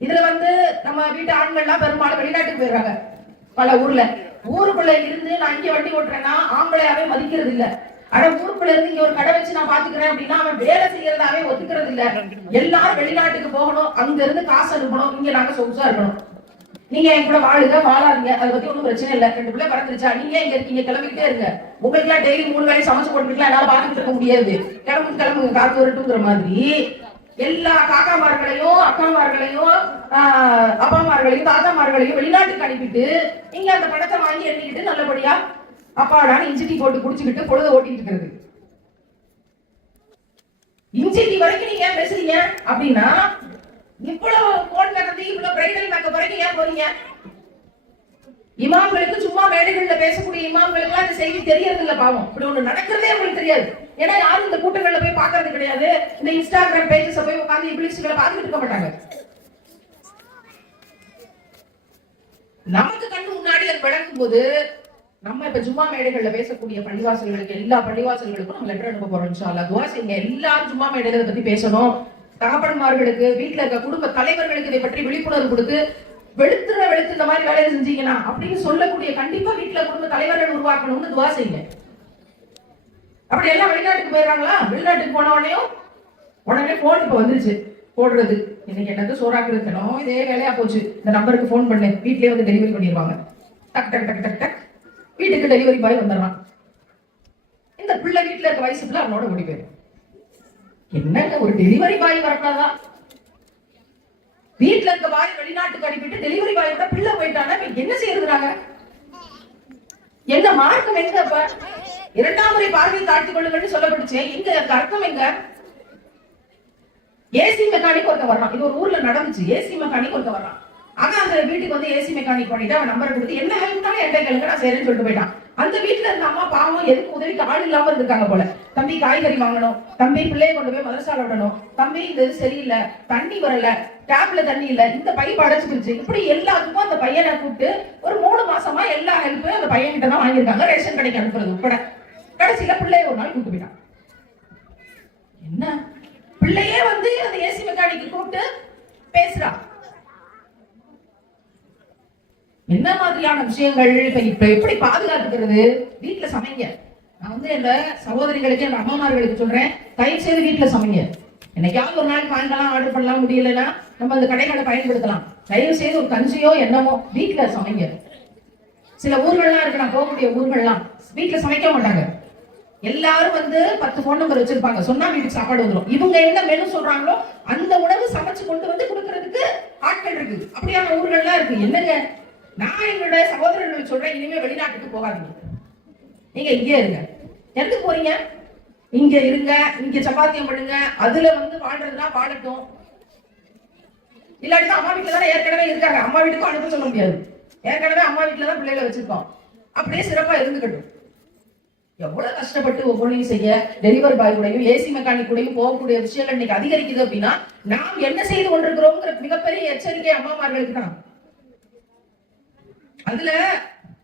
இதுல வந்து நம்ம வீட்டு ஆண்கள்லாம் பெரும்பாலும் வெளிநாட்டுக்கு போயிடுறாங்க. பல ஊர்ல. ஊருக்குள்ள இருந்து நான் இங்க வண்டி ஓட்டுறேன்னா ஆம்பளையாவே மதிக்கிறது இல்ல. ஆனா ஊருக்குள்ள இருந்து இங்க ஒரு கடை வச்சு நான் பாத்துக்கிறேன் அப்படின்னா அவன் வேலை செய்யறதாவே ஒத்துக்கிறது இல்ல. எல்லாரும் வெளிநாட்டுக்கு போகணும். அங்க இருந்து காசு அனுப்பணும். இங்க நாங்க சொகுசா இருக்கணும். நீங்க என் கூட வாழுங்க வாழாதீங்க. அதை பத்தி ஒண்ணும் பிரச்சனை இல்ல. ரெண்டு பிள்ளை பறந்துருச்சா? நீங்க இங்க இருக்கீங்க? கிளம்பிக்கிட்டே இருங்க. உங்களுக்கு எல்லாம் டெய்லி மூணு வேலை சமைச்சு போட்டுக்கலாம் என்னால பாத்துக்கிட்டு இருக்க முடியாது. கிளம்பு கிளம்புங்க. காத்து வரட்டுங்கிற மாதிரி. எல்லா காக்காமார்களையும் அக்காமார்களையும் ஆஹ், அப்பாமார்களையும் தாத்தாமார்களையும் வெளிநாட்டுக்கு அனுப்பிட்டு இங்க அந்த பணத்தை வாங்கி எண்ணிக்கிட்டு நல்லபடியா அப்பாடான இஞ்சி டீ போட்டு குடிச்சுக்கிட்டு பொழுத ஓட்டிட்டு இருக்கிறது. இஞ்சி டீ வரைக்கும் நீங்க ஏன் பேசுறீங்க? அப்படின்னா இவ்வளவு கோட் மேக்கப் இவ்வளவு பிரைடல் மேக்கப் வரைக்கும் ஏன் போறீங்க? இமாம்களுக்கு சும்மா மேடைகள்ல பேசக்கூடிய இமாம்களுக்கு அந்த செய்தி தெரியறது இல்ல பாவம். இப்படி ஒண்ணு நடக்கிறதே உங்களுக்கு தெரியாது. ஏன்னா யாரும் இந்த கூட்டங்களில் போய் பார்க்கறது கிடையாது. இந்த இன்ஸ்டாகிராம் பேஜஸ் போய் உட்காந்து இப்ளிஸ்களை பார்த்துட்டு இருக்க மாட்டாங்க. நமக்கு கண்ணு முன்னாடி அது விளக்கும் போது நம்ம இப்ப ஜும்மா மேடைகள்ல பேசக்கூடிய பள்ளிவாசல்களுக்கு எல்லா பள்ளிவாசல்களுக்கும் நம்ம லெட்டர் அனுப்ப போறோம் இன்ஷா துவா செய்யுங்க. எல்லாரும் ஜும்மா மேடையில இதை பத்தி பேசணும். தகப்பன்மார்களுக்கு வீட்டுல இருக்க குடும்ப தலைவர்களுக்கு இதை பற்றி விழிப்புணர்வு கொடுத்து வெளுத்துற வெளுத்து இந்த மாதிரி வேலையை செஞ்சீங்கன்னா அப்படின்னு சொல்லக்கூடிய கண்டிப்பா வீட்டுல குடும்ப தலைவர்கள் உருவாக்கணும்னு துவா செய்யுங்க. அப்படி எல்லாம் வெளிநாட்டுக்கு போயிடுறாங்களா? வெளிநாட்டுக்கு போன உடனே உடனே போன் இப்போ வந்துருச்சு. போடுறது. இன்னைக்கு என்னது சோறாக்குறதுனோ இதே வேலையா போச்சு. இந்த நம்பருக்கு ஃபோன் பண்ணு. வீட்லயே வந்து டெலிவரி பண்ணிடுவாங்க. டக் டக் டக் டக் டக். வீட்டுக்கு டெலிவரி பாய் வந்துடுறான். இந்த பிள்ளை வீட்டில் இருக்க வயசுல அவனோட ஓடி போயிடும். என்னங்க ஒரு டெலிவரி பாய் வரக்கூடாதான் வீட்டுல இருக்க பாய் வெளிநாட்டுக்கு அனுப்பிட்டு டெலிவரி பாய் கூட பிள்ளை போயிட்டானா? இவன் என்ன செய்யறதுனாங்க? என்ன மார்க்கம் எங்க அப்ப? இரண்டாம் முறை பார்வை காட்டிக் கொள்ளுங்கன்னு சொல்லப்பட்டுச்சு. எங்க அர்த்தம் எங்க? ஏசி மெக்கானிக் ஒருத்த வர்றான். இது ஒரு ஊர்ல நடந்துச்சு. ஏசி மெக்கானிக் ஒருத்த வர்றான். ஆனா அந்த வீட்டுக்கு வந்து ஏசி மெக்கானிக் பண்ணிட்டு அவன் நம்பரை கொடுத்து என்ன ஹெல்ப்னாலும் என்கிட்ட கேளுங்க நான் செய்றேன்னு சொல்லிட்டு போயிட்டான். அந்த வீட்டுல இருந்த அம்மா பாவம் எதுக்கு உதவிக்கு ஆள் இல்லாம இருந்திருக்காங்க போல. தம்பி காய்கறி வாங்கணும். தம்பி பிள்ளைய கொண்டு போய் மதரசால விடணும். தம்பி இந்த இது சரியில்லை. தண்ணி வரல. டேப்ல தண்ணி இல்ல. இந்த பைப் அடைச்சிருச்சு. இப்படி எல்லாத்துக்கும் அந்த பையனை கூப்பிட்டு ஒரு மூணு மாசமா எல்லா ஹெல்ப்பும் அந்த பையன் கிட்ட தான் வாங்கியிருக்காங்க. ரேஷன் கடைக்கு அனுப்புறது உட்பட. கடைசியில பிள்ளைய ஒரு நாள் கூப்பிட்டு போயிட்டான். என்ன? பிள்ளையே வந்து அந்த ஏசி மெக்கானிக்கு கூப்பிட்டு பேசுறா. என்ன மாதிரியான விஷயங்கள்? இப்ப இப்ப எப்படி பாதுகாத்துக்கிறது? வீட்டுல சமைங்க. நான் வந்து இந்த சகோதரிகளுக்கு என் அம்மாமார்களுக்கு சொல்றேன். தயவு செய்து வீட்டுல சமைங்க. என்னைக்காவது ஒரு நாள் வாங்கலாம் ஆர்டர் பண்ணலாம் முடியலன்னா நம்ம அந்த கடைகளை பயன்படுத்தலாம். தயவு செய்து ஒரு கஞ்சியோ என்னமோ வீட்டுல சமைங்க. சில ஊர்கள்லாம் இருக்கு நான் போகக்கூடிய ஊர்கள்லாம் வீட்டுல சமைக்க மாட்டாங்க. எல்லாரும் வந்து பத்து ஃபோன் நம்பர் வச்சிருப்பாங்க. சொன்னா வீட்டுக்கு சாப்பாடு வந்துடும் இவங்க என்ன மெனு சொல்றாங்களோ அந்த உணவு சமைச்சு கொண்டு வந்து கொடுக்கறதுக்கு ஆட்கள் இருக்கு. அப்படியான ஊர்கள்லாம் இருக்கு. என்னங்க? நான் எங்களுடைய சகோதரர்கள் சொல்றேன் இனிமே வெளிநாட்டுக்கு போகாதீங்க. நீங்க இங்கே இருங்க. எதுக்கு போறீங்க? இங்க இருங்க இங்க சப்பாத்தியம் பண்ணுங்க. அதுல வந்து வாழ்றதுனா வாழட்டும். இல்லாட்டி அம்மா வீட்டுல தானே ஏற்கனவே இருக்காங்க. அம்மா வீட்டுக்கும் அனுப்ப சொல்ல முடியாது. ஏற்கனவே அம்மா வீட்டுல தான் பிள்ளைகளை வச்சிருக்கோம். அப்படியே சிறப்பா இருந்துக்கட்டும். எவ்வளவு கஷ்டப்பட்டு ஒவ்வொன்றையும் செய்ய டெலிவரி பாய் கூடயும் ஏசி மெக்கானிக் கூடயும் போகக்கூடிய விஷயங்கள் இன்னைக்கு அதிகரிக்குது அப்படின்னா நாம் என்ன செய்து கொண்டிருக்கிறோம்ங்கிற மிகப்பெரிய எச்சரிக்கை அம்மாமார்களுக்கு தான். அதுல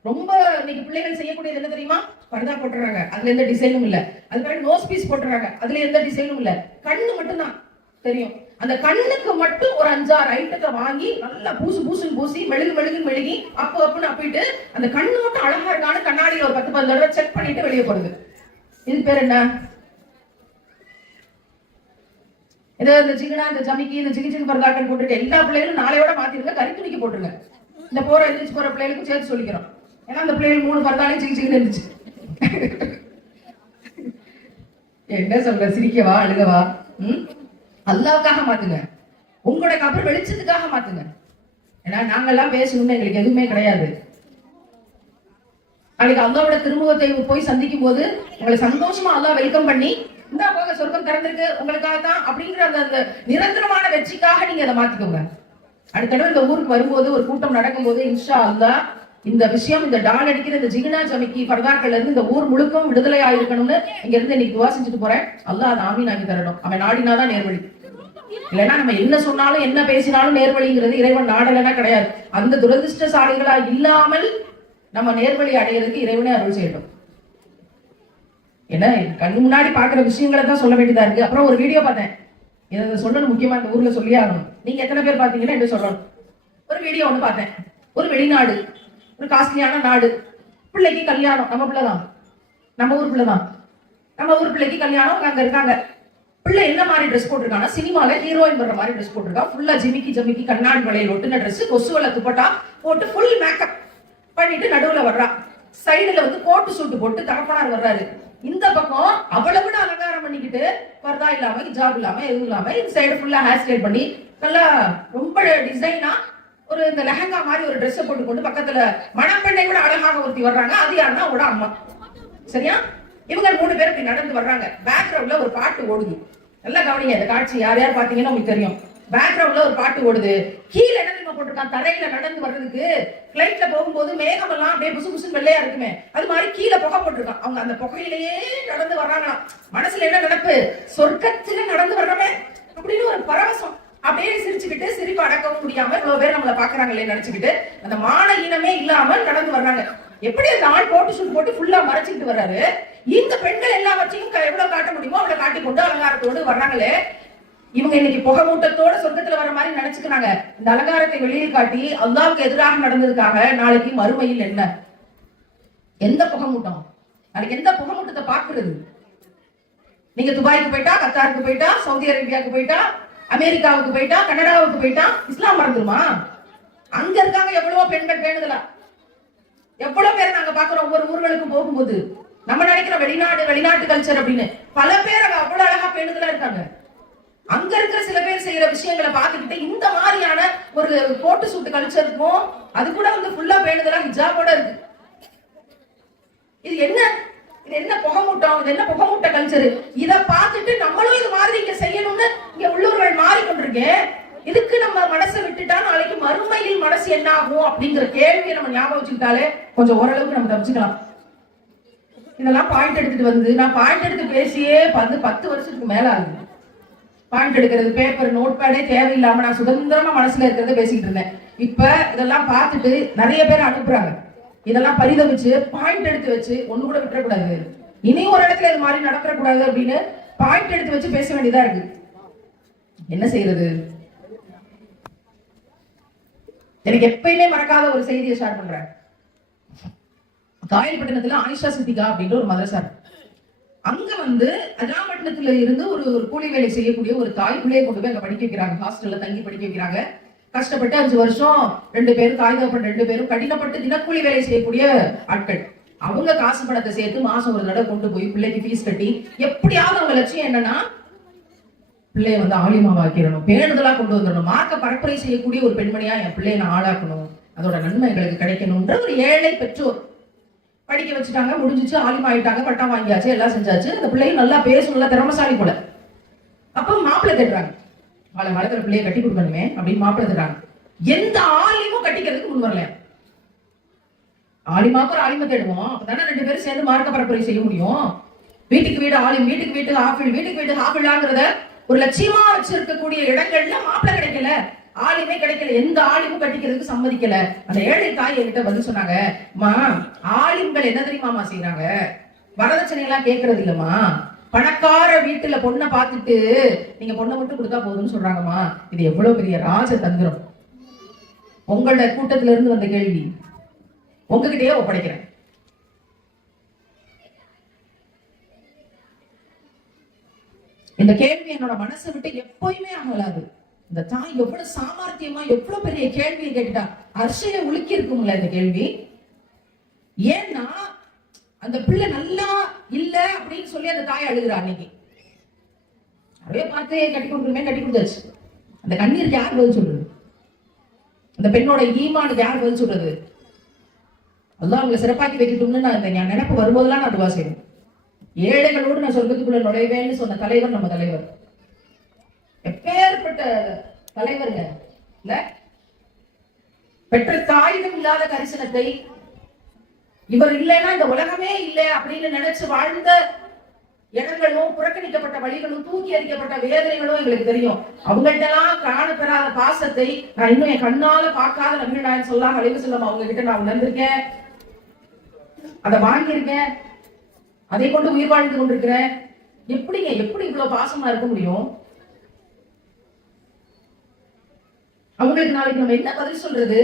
ரொம்ப இன்னைக்கு பிள்ளைகள் செய்யக்கூடியது என்ன தெரியுமா? பர்தா போட்டுறாங்க. அதுல எந்த டிசைனும் இல்ல. அது மாதிரி நோஸ் பீஸ் போட்டுறாங்க. அதுல எந்த டிசைனும் இல்ல. கண்ணு மட்டும் தான் தெரியும். அந்த கண்ணுக்கு மட்டும் ஒரு அஞ்சாறு ஐட்டத்தை வாங்கி நல்லா பூசு பூசுன்னு பூசி மெழுகு மெழுகு மெழுகி அப்போ அப்புன்னு அப்பிட்டு அந்த கண்ணு மட்டும் அழகா இருக்கான கண்ணாடியில் ஒரு பத்து பத்து தடவை செக் பண்ணிட்டு வெளியே போடுது இது பேர் என்ன? ஏதோ இந்த ஜிகினா இந்த ஜமிக்கி இந்த ஜிகி ஜிகு பரதாக்கன் போட்டுட்டு எல்லா பிள்ளைகளும் நாளையோட மாத்திருங்க கறி துணிக்கு போட்டுருங்க. இந்த போற எழுந்திரிச்சு போற பிள்ளைகளுக்கும் சேர்த்து சொல்லிக்கிறோம். ஏன்னா அந்த பிள்ளைகள் மூணு பரதாலையும் ஜிகி ஜிகின்னு இருந்துச்சு. என்ன சொல்ற? சிரிக்கவா அழுகவா? ம்? அல்லாவுக்காக மாத்துங்க உங்களோட கபர் வெளிச்சத்துக்காக மாத்துங்க ஏன்னா நாங்கெல்லாம் பேசணும்னு எங்களுக்கு எதுவுமே கிடையாது. நாளைக்கு அல்லாவோட திருமுகத்தை போய் சந்திக்கும் போது உங்களை சந்தோஷமா அல்லாஹ் வெல்கம் பண்ணி இந்த போக சொர்க்கம் திறந்திருக்கு உங்களுக்காக தான் அப்படிங்கிற அந்த அந்த நிரந்தரமான வெற்றிக்காக நீங்க அதை மாத்திக்கோங்க. அடுத்த தடவை இந்த ஊருக்கு வரும்போது ஒரு கூட்டம் நடக்கும்போது இன்ஷா அல்லா இந்த விஷயம் இந்த டால் அடிக்கிற இந்த ஜிகினா ஜமிக்கி பர்தாக்கள்ல இருந்து இந்த ஊர் முழுக்கம் விடுதலை ஆயிருக்கணும்னு இங்க இருந்து இன்னைக்கு துவா போறேன். அல்லாஹ் அதை ஆமீன் ஆகி தரணும். அவன் நாடினாதான் நேர்வழி. இல்லைன்னா நம்ம என்ன சொன்னாலும் என்ன பேசினாலும் நேர்வழிங்கிறது இறைவன் நாடலனா கிடையாது. அந்த துரதிருஷ்டசாலிகளா இல்லாமல் நம்ம நேர்வழி அடையிறதுக்கு இறைவனே அருள் செய்யட்டும். என்ன? கண்ணு முன்னாடி பாக்குற விஷயங்களை தான் சொல்ல வேண்டியதா இருக்கு. அப்புறம் ஒரு வீடியோ பார்த்தேன். இதை சொல்லணும் முக்கியமா இந்த ஊர்ல சொல்லியே ஆகணும். நீங்க எத்தனை பேர் பாத்தீங்கன்னா என்று சொல்லணும்? ஒரு வீடியோ ஒண்ணு பார்த்தேன். ஒரு வெளிநாடு. ஒரு காஸ்ட்லியான நாடு. பிள்ளைக்கு கல்யாணம். நம்ம பிள்ளைதான். நம்ம ஊர் பிள்ளைதான். நம்ம ஊர் பிள்ளைக்கு கல்யாணம். அங்க இருக்காங்க. பிள்ளை என்ன மாதிரி ட்ரெஸ் போட்டிருக்காங்கன்னா சினிமால ஹீரோயின் வர்ற மாதிரி ட்ரெஸ் போட்டிருக்கா ஃபுல்லா ஜிமிக்கி ஜமிக்கி கண்ணாடி வளையல் ஒட்டுன ட்ரெஸ் கொசுவல துப்பட்டா போட்டு ஃபுல் மேக்கப் பண்ணிட்டு நடுவுல வர்றா. சைடுல வந்து கோட்டு சூட்டு போட்டு தகப்பனார் வர்றாரு. இந்த பக்கம் அவ்வளவு விட அலங்காரம் பண்ணிக்கிட்டு பர்தா இல்லாம ஹிஜாப் இல்லாம எதுவும் இல்லாம இந்த சைடு ஃபுல்லா ஹேர் ஸ்டைல் பண்ணி நல்லா ரொம்ப டிசைனா ஒரு இந்த லெஹங்கா மாதிரி ஒரு ட்ரெஸ்ஸை போட்டு கொண்டு பக்கத்துல மணப்பெண்ணை கூட அழகாக ஒருத்தி வர்றாங்க. அது யாருன்னா அவட அம்மா. சரியா? இவங்க மூணு பேர் இப்படி நடந்து வர்றாங்க. பேக்ரவுண்ட்ல ஒரு பாட்டு ஓடுது. நல்லா கவனிங்க இந்த காட்சி யார் யார் பார்த்தீங்கன்னா உங்களுக்கு தெரியும். பேக்ரவுண்ட்ல ஒரு பாட்டு ஓடுது. கீழே என்ன தெரியுமா போட்டிருக்கான்? தரையில நடந்து வர்றதுக்கு. பிளைட்ல போகும்போது மேகம் எல்லாம் அப்படியே புசு புசுன்னு வெள்ளையா இருக்குமே. அது மாதிரி கீழே புகை போட்டிருக்கான். அவங்க அந்த புகையிலேயே நடந்து வர்றாங்களாம். மனசுல என்ன நடப்பு? சொர்க்கத்துல நடந்து வர்றமே அப்படின்னு ஒரு பரவசம். அப்படியே சிரிச்சுக்கிட்டு சிரிப்பு அடக்கவும் முடியாம இவ்வளவு பேர் நம்மளை பாக்குறாங்களே நினைச்சுக்கிட்டு அந்த மான இனமே இல்லாம நடந்து வர்றாங்க. எப்படி அந்த ஆள் போட்டு ஷூட் போட்டு ஃபுல்லா மறைச்சிட்டு வர்றாரு? இந்த பெண்கள் எல்லாவற்றையும் க- எவ்வளவு காட்ட முடியுமோ அவளை காட்டி கொண்டு அலங்காரத்தோடு வர்றாங்களே. இவங்க இன்னைக்கு புகை மூட்டத்தோட சொர்க்கத்துல வர மாதிரி நினைச்சுக்கிறாங்க. இந்த அலங்காரத்தை வெளியில் காட்டி அல்லாவுக்கு எதிராக நடந்ததுக்காக நாளைக்கு மறுமையில் என்ன? எந்த புகை மூட்டம் நாளைக்கு எந்த புகை மூட்டத்தை பாக்குறது நீங்க துபாய்க்கு போயிட்டா கத்தாருக்கு போயிட்டா சவுதி அரேபியாவுக்கு போயிட்டா அமெரிக்காவுக்கு போயிட்டா கனடாவுக்கு போயிட்டா இஸ்லாம் மறந்துருமா? அங்க இருக்காங்க எவ்வளவோ பெண்கள் பேணுதலா. எவ்வளவு பேர் நாங்க பாக்குறோம் ஒவ்வொரு ஊர்களுக்கும் போகும்போது? நம்ம நினைக்கிறோம் வெளிநாடு வெளிநாட்டு கல்ச்சர் அப்படின்னு பல பேர் அங்க அவ்வளவு அழகா பேணுதலா இருக்காங்க. அங்க இருக்கிற சில பேர் செய்யற விஷயங்களை பார்த்துக்கிட்டு இந்த மாதிரியான ஒரு கோட்டு சூட்டு கல்ச்சருக்கும் அது கூட வந்து ஃபுல்லா பேணுதலா ஹிஜாபோட இருக்கு. இது என்ன? இது என்ன புகமூட்டம்? இது என்ன புகமூட்ட கல்ச்சர் இத பார்த்துட்டு நம்மளும் இது மாதிரி இங்க செய்யணும்னு இங்க உள்ளூர்கள் மாறிக்கொண்டிருக்கேன். இதுக்கு நம்ம மனசை விட்டுட்டா நாளைக்கு மறுமையில் மனசு என்ன ஆகும் அப்படிங்கிற கேள்வியை நம்ம ஞாபகம் வச்சுக்கிட்டாலே கொஞ்சம் ஓரளவுக்கு நம்ம தப்பிச்சுக்கலாம். இதெல்லாம் பாயிண்ட் எடுத்துட்டு வந்து நான் பாயிண்ட் எடுத்து பேசியே பத்து பத்து வருஷத்துக்கு மேல ஆகுது. பாயிண்ட் எடுக்கிறது பேப்பர் நோட் பேடே தேவையில்லாம நான் சுதந்திரமா மனசுல இருக்கிறத பேசிக்கிட்டு இருந்தேன். இப்ப இதெல்லாம் பார்த்துட்டு நிறைய பேர் அனுப்புறாங்க. இதெல்லாம் பரிதவிச்சு பாயிண்ட் எடுத்து வச்சு ஒண்ணு கூட விட்டுறக்கூடாது. இனி ஒரு இடத்துல இது மாதிரி நடக்கக்கூடாது அப்படின்னு பாயிண்ட் எடுத்து வச்சு பேச வேண்டியதா இருக்கு. என்ன செய்யறது? எனக்கு எப்பயுமே மறக்காத ஒரு செய்தியை ஷேர் பண்றேன். காயல்பட்டினத்துல ஆயிஷா சித்திகா அப்படின்ற ஒரு மதரசா அங்க வந்து அதிராமட்டணத்துல இருந்து ஒரு ஒரு கூலி வேலை செய்யக்கூடிய ஒரு தாய் பிள்ளையை கொண்டு போய் அங்க படிக்க வைக்கிறாங்க. ஹாஸ்டல்ல தங்கி படிக்க வைக்கிறாங்க. கஷ்டப்பட்டு அஞ்சு வருஷம் ரெண்டு பேரும் தாய் தகப்பன் ரெண்டு பேரும் கடினப்பட்டு தினக்கூலி வேலை செய்யக்கூடிய ஆட்கள். அவங்க காசு பணத்தை சேர்த்து மாசம் ஒரு தடவை கொண்டு போய் பிள்ளைக்கு ஃபீஸ் கட்டி எப்படியாவது அவங்க லட்சியம் என்னன்னா பிள்ளைய வந்து ஆலிமாவாக்கிடணும். பேணுதலாக கொண்டு வந்துடணும். மார்க்க பரப்புரை செய்யக்கூடிய ஒரு பெண்மணியா என் பிள்ளைய நான் ஆளாக்கணும். அதோட நன்மை எங்களுக்கு கிடைக்கணும்ன்ற ஒரு ஏழை பெற்றோர். படிக்க வச்சுட்டாங்க முடிஞ்சிச்சு ஆலிமா ஆயிட்டாங்க பட்டம் வாங்கியாச்சு எல்லாம் செஞ்சாச்சு. அந்த பிள்ளையும் நல்லா பேசும் நல்லா திறமசாலி போல. அப்போ மாப்பிள்ளை தேடுறாங்க அவளை வளர்க்குற பிள்ளைய கட்டி கொடுக்கணுமே அப்படின்னு மாப்பிள்ளை தேடுறாங்க எந்த ஆலிமும் கட்டிக்கிறதுக்கு முன் வரல. ஆலிமாக்கு ஒரு ஆலிமை தேடுவோம். அப்பதானே ரெண்டு பேரும் சேர்ந்து மார்க்க பரப்புரை செய்ய முடியும். வீட்டுக்கு வீடு ஆலிம் வீட்டுக்கு வீட்டு ஹாஃபில் வீட்டுக்கு வீட்டு ஹாஃபிலாங்கிறத ஒரு லட்சியமா வச்சிருக்கக்கூடிய இடங்கள்ல மாப்பிள்ளை கிடைக்கல. ஆளுமே கிடைக்கல. எந்த ஆலிமும் கட்டிக்கிறதுக்கு சம்மதிக்கல. அந்த ஏழை தாய் என்கிட்ட வந்து சொன்னாங்க மா ஆலிம்கள் என்ன தெரியுமாமா செய்யறாங்க வரதட்சணை எல்லாம் கேட்கறது இல்லம்மா. பணக்கார வீட்டுல பொண்ணை பார்த்துட்டு நீங்க பொண்ணை மட்டும் கொடுத்தா போதும்னு சொல்றாங்கம்மா. இது எவ்வளவு பெரிய ராஜ தந்திரம். உங்களோட கூட்டத்துல இருந்து வந்த கேள்வி. உங்ககிட்டயே ஒப்படைக்கிறேன். இந்த கேள்வி என்னோட மனசை விட்டு எப்பயுமே அகலாது. இந்த தாய் எவ்வளவு சாமர்த்தியமா எவ்வளவு பெரிய கேள்வியை கேட்டுட்டா அர்ஷைய உலுக்கி இருக்கும்ல இந்த கேள்வி. ஏன்னா அந்த பிள்ளை நல்லா இல்ல அப்படின்னு சொல்லி அந்த தாய் அழுகுறா அன்னைக்கு. அப்படியே பார்த்து கட்டி கொடுக்கணுமே கட்டி கொடுத்தாச்சு. அந்த கண்ணீருக்கு யார் பதில் சொல்றது? அந்த பெண்ணோட ஈமானுக்கு யார் பதில் சொல்றது? அதுதான் அவங்களை சிறப்பாக்கி வைக்கட்டும்னு நான் இந்த நினைப்பு வரும்போதெல்லாம் நான் துவா செய்வேன். ஏழைகளோடு நான் சொர்க்கத்துக்குள்ள நுழைவேன்னு சொன்ன தலைவர் நம்ம தலைவர். எப்பேற்பட்ட தலைவருங்க? இல்ல? பெற்ற தாயிடம் இல்லாத கரிசனத்தை இவர் இல்லைன்னா இந்த உலகமே இல்லை அப்படின்னு நினைச்சு வாழ்ந்த இடங்களும் புறக்கணிக்கப்பட்ட வழிகளும் தூக்கி அறிக்கப்பட்ட வேதனைகளும் எங்களுக்கு தெரியும். அவங்கள்ட்ட எல்லாம் காணப்பெறாத பாசத்தை நான் இன்னும் என் கண்ணால பார்க்காத நபிகள் நாயன் சொல்லாம் அழைவு செல்லம் அவங்க கிட்ட நான் உணர்ந்திருக்கேன். அதை வாங்கியிருக்கேன். அதை கொண்டு உயிர் வாழ்ந்து கொண்டிருக்கிறேன் எப்படிங்க எப்படி இவ்வளவு பாசமா இருக்க முடியும்? அவங்களுக்கு நாளைக்கு நம்ம என்ன பதில் சொல்றது?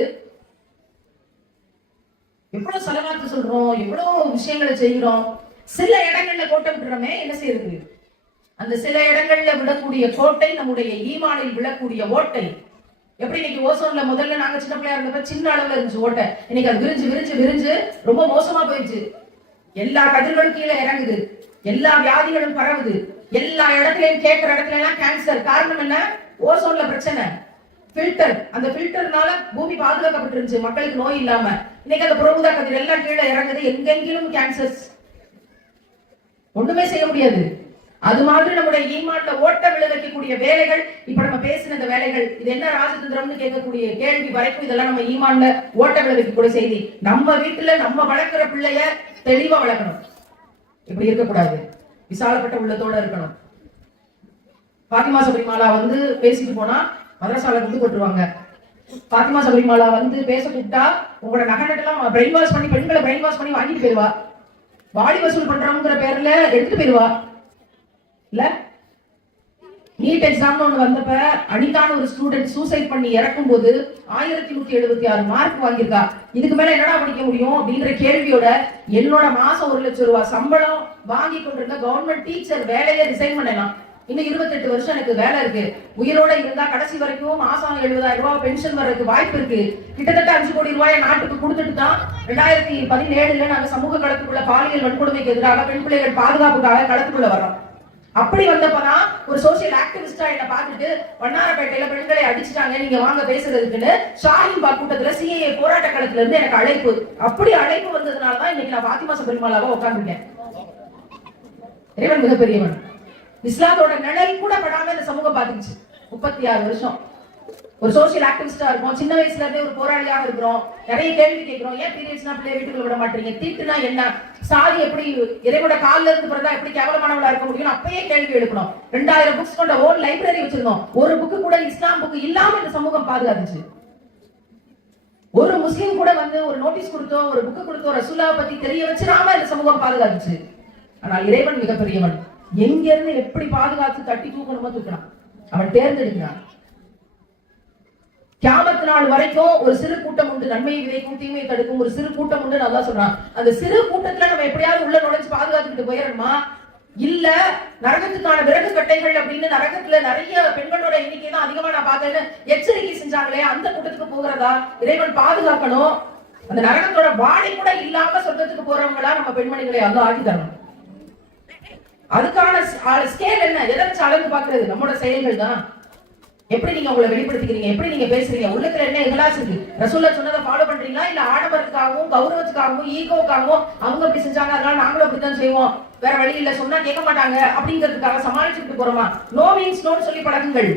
எவ்வளவு செலவாத்து சொல்றோம் எவ்வளவு விஷயங்களை செய்கிறோம். சில இடங்கள்ல கோட்டை விட்டுறோமே என்ன செய்யறது? அந்த சில இடங்கள்ல விடக்கூடிய கோட்டை நம்முடைய ஈமானில் விழக்கூடிய ஓட்டை. எப்படி இன்னைக்கு ஓசோன்ல முதல்ல நாங்க சின்ன பிள்ளையா இருந்தப்ப சின்ன அளவுல இருந்துச்சு ஓட்டை. இன்னைக்கு அது விரிஞ்சு விரிஞ்சு விரிஞ்சு ரொம்ப மோசமா போயிடுச்சு. எல்லா கதிர்களும் கீழே இறங்குது. எல்லா வியாதிகளும் பரவுது. எல்லா இடத்துலயும் கேட்கிற இடத்துல எல்லாம் கேன்சர் காரணம் என்ன? ஓசோன்ல பிரச்சனை. ஃபில்டர் அந்த ஃபில்டர்னால பூமி பாதுகாக்கப்பட்டிருந்துச்சு. மக்களுக்கு நோய் இல்லாம. இன்னைக்கு அந்த புறமுதா கதிர் எல்லாம் கீழே இறங்குது. எங்கெங்கிலும் கேன்சர்ஸ் ஒண்ணுமே செய்ய முடியாது. அது மாதிரி நம்முடைய ஈமான்ல ஓட்ட விழ வைக்கக்கூடிய வேலைகள் இப்ப நம்ம பேசின இந்த வேலைகள் இது என்ன ராஜதந்திரம்னு கேட்கக்கூடிய கேள்வி வரைக்கும் இதெல்லாம் நம்ம ஈமான்ல ஓட்ட விழ வைக்கக்கூடிய செய்தி. நம்ம வீட்டுல நம்ம வளர்க்குற பிள்ளைய தெளிவா வளர்க்கணும் இப்படி இருக்கக்கூடாது. விசாலப்பட்ட உள்ளத்தோட இருக்கணும். பாத்திமா சபரிமாலா வந்து பேசிட்டு போனா மதரசால வந்து போட்டுருவாங்க பாத்திமா சபரிமாலா வந்து பேச கூப்பிட்டா உங்களோட நகனட்டெல்லாம் பிரெயின் வாஷ் பண்ணி பெண்களை பிரெயின் வாஷ் பண்ணி வாங்கிட்டு போயிருவா. வாடி வசூல் பண்றோங்கிற பேர்ல எடுத்துட்டு போயிடுவா இல்ல? நீட் எக்ஸாம்னு ஒண்ணு வந்தப்ப அனிதான ஒரு ஸ்டூடெண்ட் சூசைட் பண்ணி இறக்கும் போது ஆயிரத்தி நூத்தி எழுபத்தி ஆறு மார்க் வாங்கியிருக்கா. இதுக்கு மேல என்னடா படிக்க முடியும் அப்படின்ற கேள்வியோட என்னோட மாசம் ஒரு லட்சம் ரூபாய் சம்பளம் வாங்கி கொண்டிருந்த கவர்மெண்ட் டீச்சர் வேலையை ரிசைன் பண்ணலாம். இன்னும் இருபத்தெட்டு வருஷம் எனக்கு வேலை இருக்கு. உயிரோட இருந்தா கடைசி வரைக்கும் மாசம் எழுபதாயிரம் ரூபாய் பென்ஷன் வர்றதுக்கு வாய்ப்பு இருக்கு. கிட்டத்தட்ட அஞ்சு கோடி ரூபாயை நாட்டுக்கு கொடுத்துட்டு தான் ரெண்டாயிரத்தி பதினேழுல நாங்க சமூக களத்துக்குள்ள பாலியல் வன்கொடுமைக்கு எதிராக பெண் பிள்ளைகள் பாதுகாப்புக்காக களத்துக்குள்ள வரோம் அப்படி வந்தப்பதான் ஒரு சோசியல் ஆக்டிவிஸ்டா என்ன பார்த்துட்டு வண்ணாரப்பேட்டையில பெண்களை அடிச்சுட்டாங்க நீங்க வாங்க பேசுறதுக்குன்னு ஷாஹின் பாக் கூட்டத்துல சிஏஏ போராட்ட களத்துல இருந்து எனக்கு அழைப்பு. அப்படி அழைப்பு வந்ததுனால தான் இன்னைக்கு நான் பாத்திமா சபரிமாலாவா உட்காந்துருக்கேன் இறைவன் மிகப்பெரியவன். இஸ்லாத்தோட நிழல் கூட படாம இந்த சமூகம் பாத்துச்சு முப்பத்தி ஆறு வருஷம். ஒரு சோசியல் ஆக்டிவிஸ்டா இருக்கும் சின்ன வயசுல இருந்தே ஒரு போராளியாக இருக்கிறோம். நிறைய கேள்வி கேட்கிறோம். ஏன் பீரியட்ஸ்னா பிள்ளைய வீட்டுக்குள்ள விட மாட்டீங்க? தீட்டுனா என்ன? சாதி எப்படி இறைவோட கால்ல இருந்து பிறந்தா எப்படி கேவலமானவளா இருக்க முடியும் அப்பயே கேள்வி எழுப்பணும் ரெண்டாயிரம் புக்ஸ் கொண்ட ஓன் லைப்ரரி வச்சிருந்தோம். ஒரு புக்கு கூட இஸ்லாம் புக்கு இல்லாம இந்த சமூகம் பாதுகாத்துச்சு. ஒரு முஸ்லீம் கூட வந்து ஒரு நோட்டீஸ் கொடுத்தோ ஒரு புக்கு கொடுத்தோ ரசூலாவை பத்தி தெரிய வச்சிடாம இந்த சமூகம் பாதுகாத்துச்சு. ஆனால் இறைவன் மிகப்பெரியவன். எங்க இருந்து எப்படி பாதுகாத்து தட்டி தூக்கணுமோ தூக்கலாம் அவன் தேர்ந்தெடுக்கிறான். கியாமத்து நாள் வரைக்கும் ஒரு சிறு கூட்டம் உண்டு. நன்மையை விதைக்கும் தீமையை தடுக்கும். ஒரு சிறு கூட்டம் உண்டு நல்லா சொல்றான். அந்த சிறு கூட்டத்துல நம்ம எப்படியாவது உள்ள நுழைஞ்சு பாதுகாத்துக்கிட்டு போயிடணுமா? இல்ல நரகத்துக்கான விறகு கட்டைகள் அப்படின்னு நரகத்துல நிறைய பெண்களோட எண்ணிக்கை தான் அதிகமா நான் பார்த்தேன்னு எச்சரிக்கை செஞ்சாங்களே அந்த கூட்டத்துக்கு போகிறதா? இறைவன் பாதுகாக்கணும். அந்த நரகத்தோட வாடி கூட இல்லாம சொர்க்கத்துக்கு போறவங்களா நம்ம பெண்மணிகளை அங்க ஆக்கி தரணும். அதுக்கான ஸ்கேல் என்ன? எதை வச்சு அளந்து பாக்குறது நம்மளோட செயல்கள் தான். எப்படி நீங்க உங்களை வெளிப்படுத்திக்கிறீங்க? எப்படி நீங்க பேசுறீங்க? உள்ளத்துல என்ன இகலாஸ் இருக்கு? ரசூல்லா சொன்னதை ஃபாலோ பண்றீங்களா? இல்ல ஆடம்பரத்துக்காகவும் கௌரவத்துக்காகவும் ஈகோக்காகவும் அவங்க அப்படி செஞ்சாங்க அதனால நாங்களும் அப்படித்தான் செய்வோம். வேற வழி இல்ல. சொன்னா கேட்க மாட்டாங்க. அப்படிங்கிறதுக்காக சமாளிச்சுட்டு போறோமா? நோ மீன்ஸ் நோன்னு சொல்லி பழகுங்கள்.